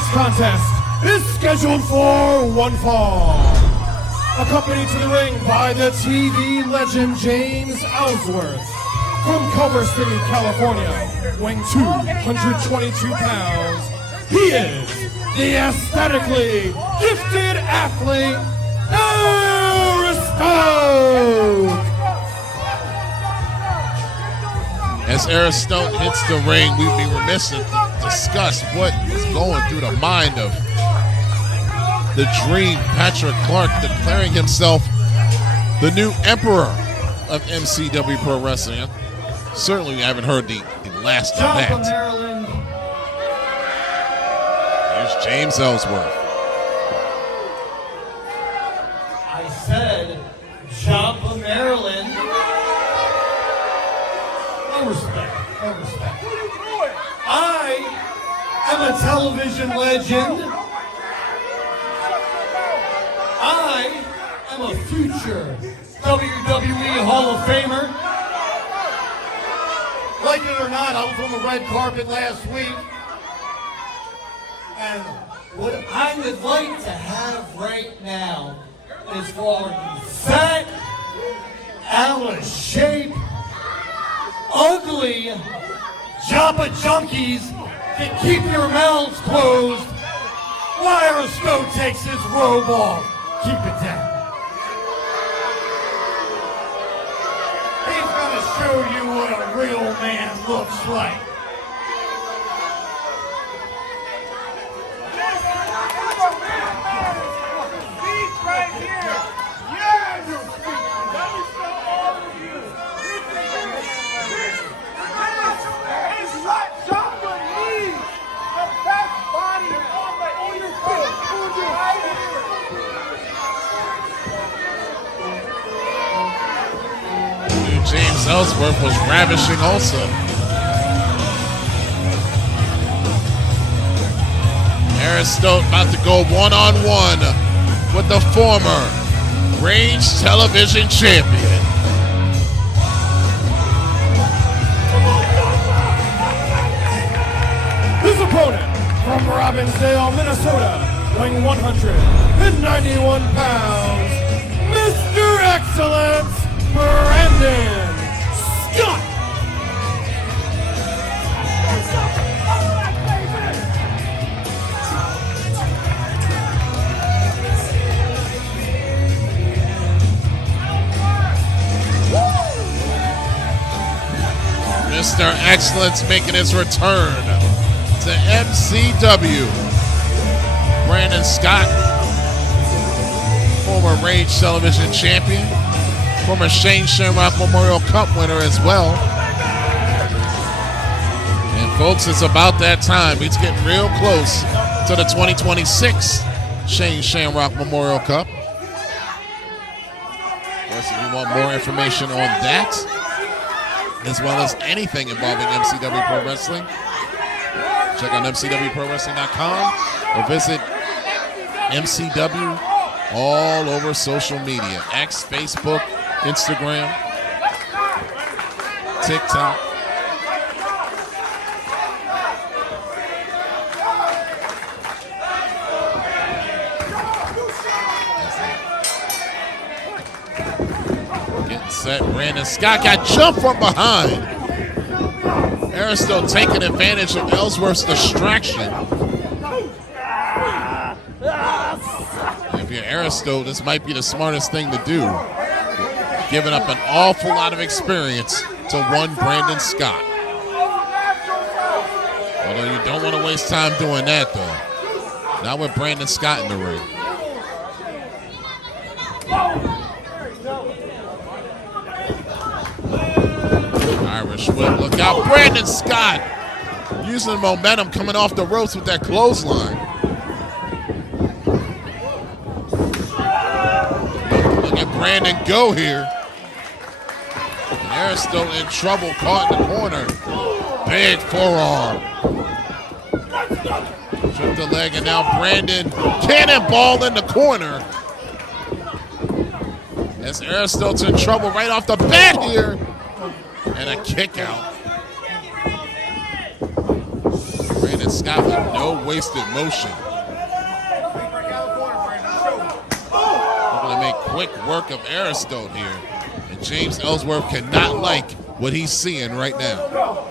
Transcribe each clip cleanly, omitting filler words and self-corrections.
next contest is scheduled for one fall. Accompanied to the ring by the TV legend James Ellsworth. From Culver City, California, weighing 222 pounds, he is the aesthetically gifted athlete, Aristote! As Aristote hits the ring, we'd be remiss to discuss what is going through the mind of the Dream, Patrick Clark, declaring himself the new emperor of MCW Pro Wrestling. Certainly we haven't heard the last of that. Maryland. Here's James Ellsworth. I said, Joppa, Maryland. No respect, no respect. I am a television legend. I am a future WWE Hall of Famer. Like it or not, I was on the red carpet last week. And what I would like to have right now is for you fat, out of shape, ugly Joppa junkies to keep your mouths closed while Aristote takes his robe off. Keep it down. He's gonna show you what a real man looks like. Right here. Yes! Let me show all of you. This is what Joppa needs. The best body on the field. Right here. James Ellsworth was ravishing also. Aristote about to go one-on-one with the former Rage Television Champion. His opponent from Robbinsdale, Minnesota, weighing 191 pounds, Mr. Excellence, Brandon Scott. Mr. Excellence making his return to MCW. Brandon Scott, former Rage Television Champion, former Shane Shamrock Memorial Cup winner as well. And folks, it's about that time. He's getting real close to the 2026 Shane Shamrock Memorial Cup. Of course, if you want more information on that, as well as anything involving MCW Pro Wrestling, check out MCWProWrestling.com or visit MCW all over social media. X, Facebook, Instagram, TikTok. Getting set. Brandon Scott got jumped from behind. Aristote taking advantage of Ellsworth's distraction. If you're Aristote, this might be the smartest thing to do. Giving up an awful lot of experience to one Brandon Scott. Although you don't want to waste time doing that, though. Not with Brandon Scott in the ring. Irish whip, look out. Brandon Scott using the momentum coming off the ropes with that clothesline. Look at Brandon go here. And Aristote in trouble, caught in the corner. Big forearm. Took the leg, and now Brandon cannonball in the corner. As Aristote's in trouble right off the bat here. And a kick out. Brandon Brandon Scott with no wasted motion. Looking to make quick work of Aristote here. And James Ellsworth cannot like what he's seeing right now.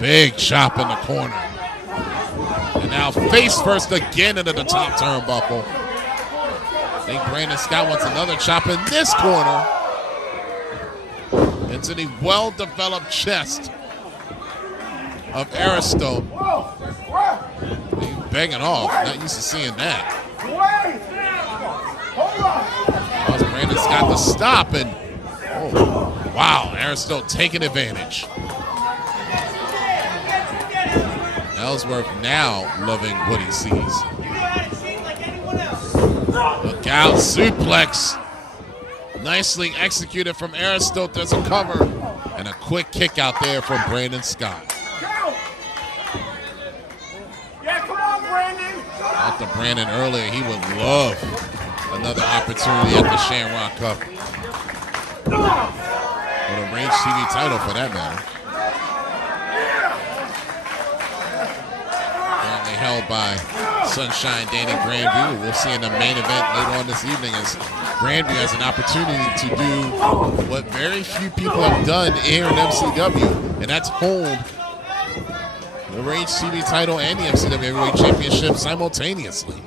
Big chop in the corner. And now face first again into the top turnbuckle. I think Brandon Scott wants another chop in this corner. Into the well-developed chest of Aristote. He's begging off. Not used to seeing that. Allows Brandon Scott to stop and oh, wow, Aristote taking advantage. Ellsworth now loving what he sees. Look out, suplex. Nicely executed from Aristote. There's a cover and a quick kick out there from Brandon Scott. Yeah, come on, Brandon. After Brandon earlier, he would love another opportunity at the Shamrock Cup. Or the Range TV title for that matter. Currently held by Sunshine Danny Grandview. We'll see in the main event later on this evening as Grandview has an opportunity to do what very few people have done here in MCW, and that's hold the Range TV title and the MCW Heavyweight Championship simultaneously.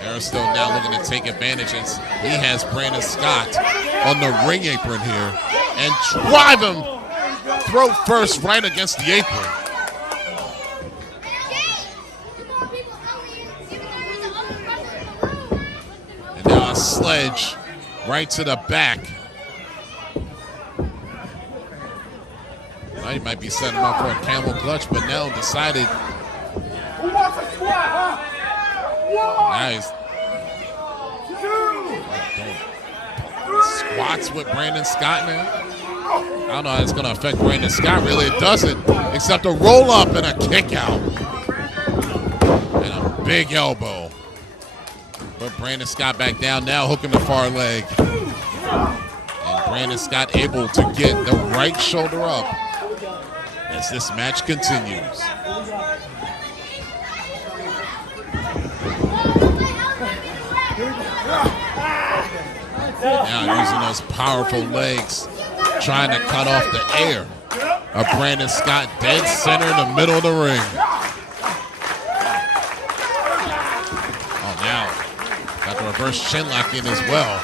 Aristote now looking to take advantage as he has Brandon Scott on the ring apron here and drive him throat first right against the apron. And now a sledge right to the back. He might be setting him up for a camel clutch, but now decided. Who wants a squat, huh? Now he's squats with Brandon Scott now. I don't know how it's going to affect Brandon Scott. Really, it doesn't, except a roll up and a kick out and a big elbow. Put Brandon Scott back down now, hooking the far leg. And Brandon Scott able to get the right shoulder up as this match continues. Now using those powerful legs, trying to cut off the air of Brandon Scott, dead center in the middle of the ring. Oh, now got the reverse chin lock in as well.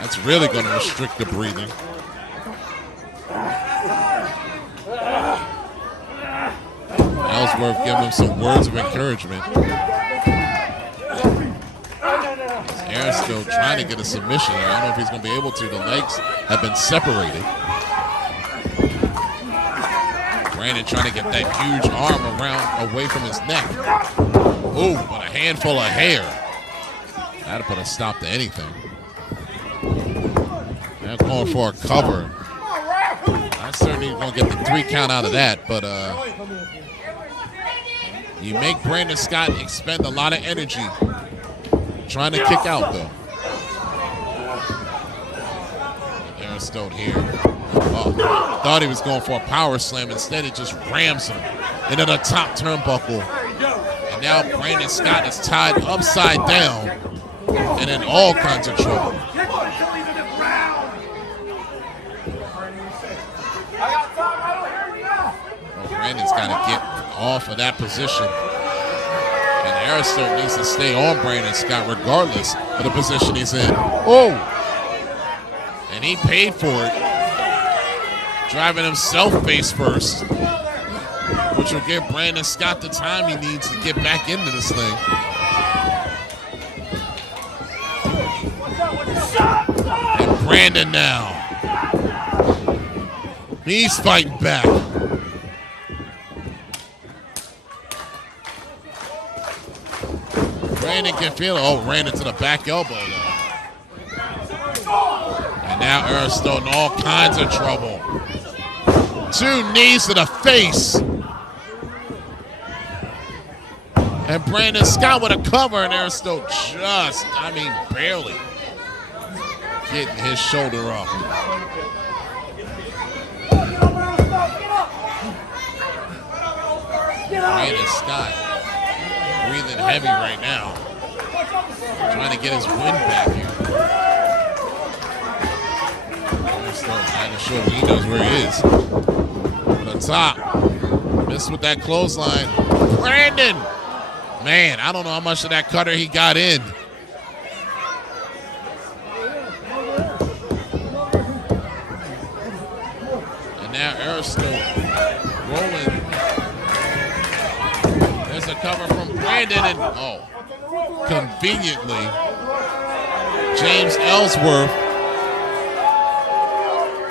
That's really going to restrict the breathing. Ellsworth giving him some words of encouragement. Aristote trying to get a submission here. I don't know if he's going to be able to. The legs have been separated. Brandon trying to get that huge arm around away from his neck. Ooh, but a handful of hair. That'll put a stop to anything. Now going for a cover. I certainly going to get the 3 count out of that, but you make Brandon Scott expend a lot of energy trying to kick out, though. Aristote here. Oh, thought he was going for a power slam. Instead, he just rams him into the top turnbuckle. And now Brandon Scott is tied upside down and in all kinds of trouble. Oh, Brandon's got to get off of that position. And Aristote needs to stay on Brandon Scott regardless of the position he's in. Oh! And he paid for it. Driving himself face first. Which will give Brandon Scott the time he needs to get back into this thing. And Brandon now. He's fighting back. Brandon can feel it. Oh, ran into the back elbow, though. And now Aristote in all kinds of trouble. 2 knees to the face. And Brandon Scott with a cover, and Aristote just, barely getting his shoulder up. Brandon Scott breathing heavy right now. Trying to get his wind back here. Aristote trying to show he knows where he is. On the top. Missed with that clothesline. Brandon! Man, I don't know how much of that cutter he got in. And now Aristote rolling. There's a cover from Brandon, and conveniently, James Ellsworth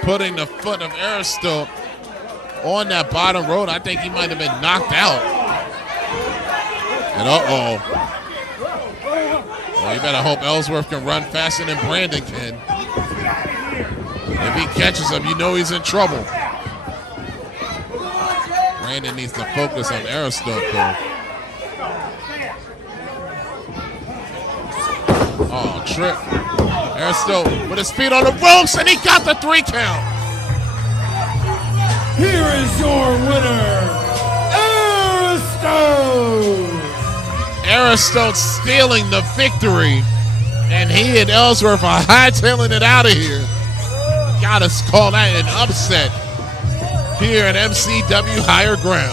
putting the foot of Aristote on that bottom rope. I think he might have been knocked out. And well, you better hope Ellsworth can run faster than Brandon can. If he catches him, you know he's in trouble. Brandon needs to focus on Aristote, though. Oh, trip. Aristote with his feet on the ropes, and he got the 3 count. Here is your winner, Aristote! Aristote stealing the victory, and he and Ellsworth are hightailing it out of here. Gotta call that an upset here at MCW Higher Ground.